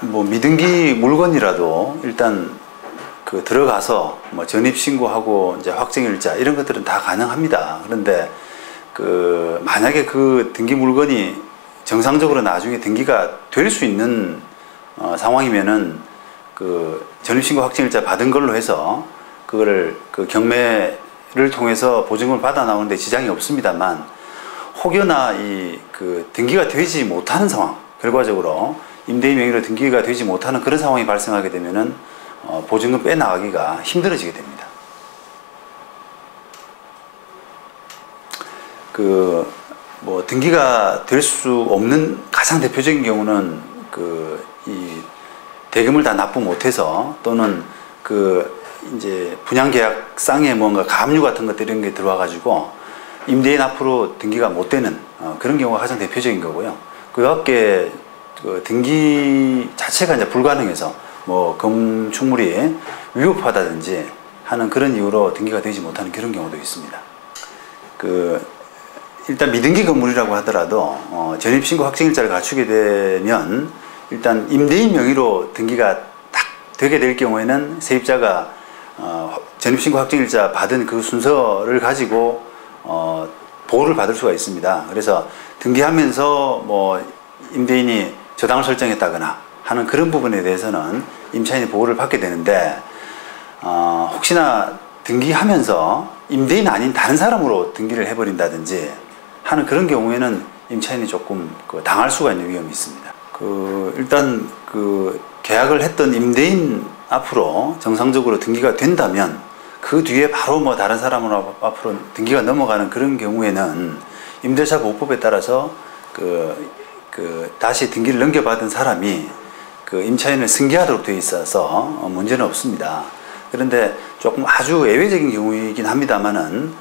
뭐 미등기 물건이라도 일단 그 들어가서 뭐 전입 신고하고 이제 확정일자 이런 것들은 다 가능합니다. 그런데 그 만약에 그 등기 물건이 정상적으로 나중에 등기가 될 수 있는 상황이면은 그 전입 신고 확정일자 받은 걸로 해서 그거를 그 경매를 통해서 보증금을 받아 나오는데 지장이 없습니다만, 혹여나 이 그 등기가 되지 못하는 상황, 결과적으로 임대인 명의로 등기가 되지 못하는 그런 상황이 발생하게 되면은 보증금 빼나가기가 힘들어지게 됩니다. 그 뭐 등기가 될 수 없는 가장 대표적인 경우는 그 이 대금을 다 납부 못해서, 또는 그 이제 분양계약상에 뭔가 가압류 같은 것들 이런 게 들어와 가지고 임대인 앞으로 등기가 못 되는 그런 경우가 가장 대표적인 거고요. 그 밖에 그 등기 자체가 이제 불가능해서 뭐 건축물이 위협하다든지 하는 그런 이유로 등기가 되지 못하는 그런 경우도 있습니다. 그 일단 미등기 건물이라고 하더라도 전입신고 확정일자를 갖추게 되면 일단 임대인 명의로 등기가 딱 되게 될 경우에는 세입자가 전입신고 확정일자 받은 그 순서를 가지고 보호를 받을 수가 있습니다. 그래서 등기하면서 뭐 임대인이 저당을 설정했다거나 하는 그런 부분에 대해서는 임차인이 보호를 받게 되는데, 혹시나 등기하면서 임대인 아닌 다른 사람으로 등기를 해버린다든지 하는 그런 경우에는 임차인이 조금 당할 수가 있는 위험이 있습니다. 일단 계약을 했던 임대인 앞으로 정상적으로 등기가 된다면 그 뒤에 바로 뭐 다른 사람으로 앞으로 등기가 넘어가는 그런 경우에는 임대차 보호법에 따라서 다시 등기를 넘겨받은 사람이 그 임차인을 승계하도록 되어 있어서 문제는 없습니다. 그런데 조금 아주 예외적인 경우이긴 합니다만은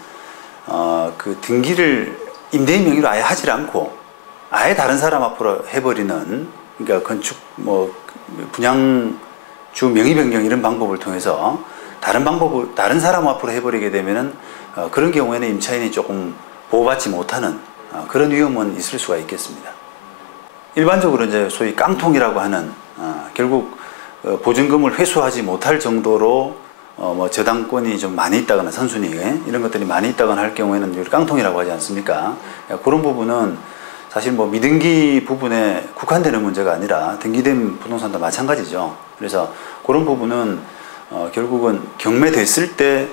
그 등기를 임대인 명의로 아예 하질 않고 아예 다른 사람 앞으로 해버리는, 그러니까 건축 뭐 분양주 명의 변경 이런 방법을 통해서 다른 사람 앞으로 해버리게 되면은 그런 경우에는 임차인이 조금 보호받지 못하는 그런 위험은 있을 수가 있겠습니다. 일반적으로 이제 소위 깡통이라고 하는 결국 보증금을 회수하지 못할 정도로 뭐 저당권이 좀 많이 있다거나 선순위 이런 것들이 많이 있다거나 할 경우에는 깡통이라고 하지 않습니까? 그런 부분은 사실 뭐 미등기 부분에 국한되는 문제가 아니라 등기된 부동산도 마찬가지죠. 그래서 그런 부분은 결국은 경매됐을 때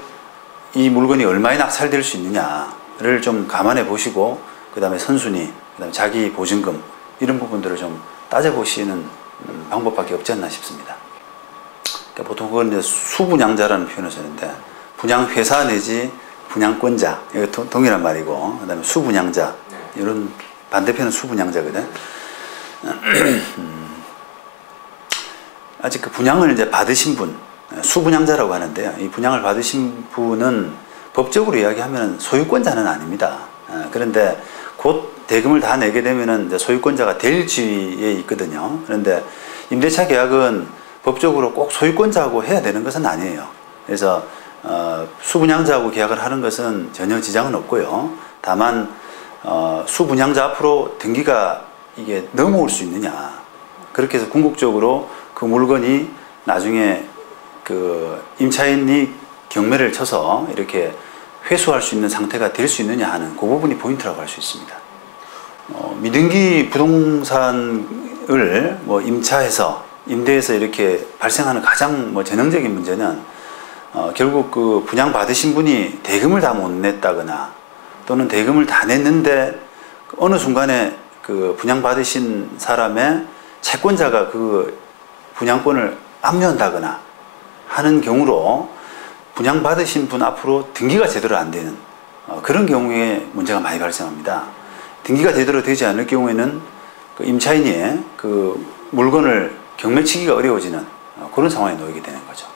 이 물건이 얼마에 낙찰될 수 있느냐를 좀 감안해 보시고, 그 다음에 선순위, 그 다음에 자기 보증금 이런 부분들을 좀 따져보시는 방법밖에 없지 않나 싶습니다. 그러니까 보통 그건 이제 수분양자라는 표현을 쓰는데, 분양회사 내지 분양권자, 이거 동일한 말이고, 그 다음에 수분양자, 이런 반대편은 수분양자거든. 아직 그 분양을 이제 받으신 분, 수분양자라고 하는데요. 이 분양을 받으신 분은 법적으로 이야기하면 소유권자는 아닙니다. 그런데 곧 대금을 다 내게 되면은 이제 소유권자가 될 지위에 있거든요. 그런데 임대차 계약은 법적으로 꼭 소유권자하고 해야 되는 것은 아니에요. 그래서 수분양자하고 계약을 하는 것은 전혀 지장은 없고요. 다만 수분양자 앞으로 등기가 이게 넘어올 수 있느냐, 그렇게 해서 궁극적으로 그 물건이 나중에 그 임차인이 경매를 쳐서 이렇게 회수할 수 있는 상태가 될 수 있느냐 하는 그 부분이 포인트라고 할 수 있습니다. 미등기 부동산을 뭐 임차해서 임대해서 이렇게 발생하는 가장 뭐 전형적인 문제는 결국 그 분양 받으신 분이 대금을 다 못 냈다거나, 또는 대금을 다 냈는데 어느 순간에 그 분양 받으신 사람의 채권자가 그 분양권을 압류한다거나 하는 경우로 분양받으신 분 앞으로 등기가 제대로 안 되는 그런 경우에 문제가 많이 발생합니다. 등기가 제대로 되지 않을 경우에는 그 임차인이 그 물건을 경매치기가 어려워지는 그런 상황에 놓이게 되는 거죠.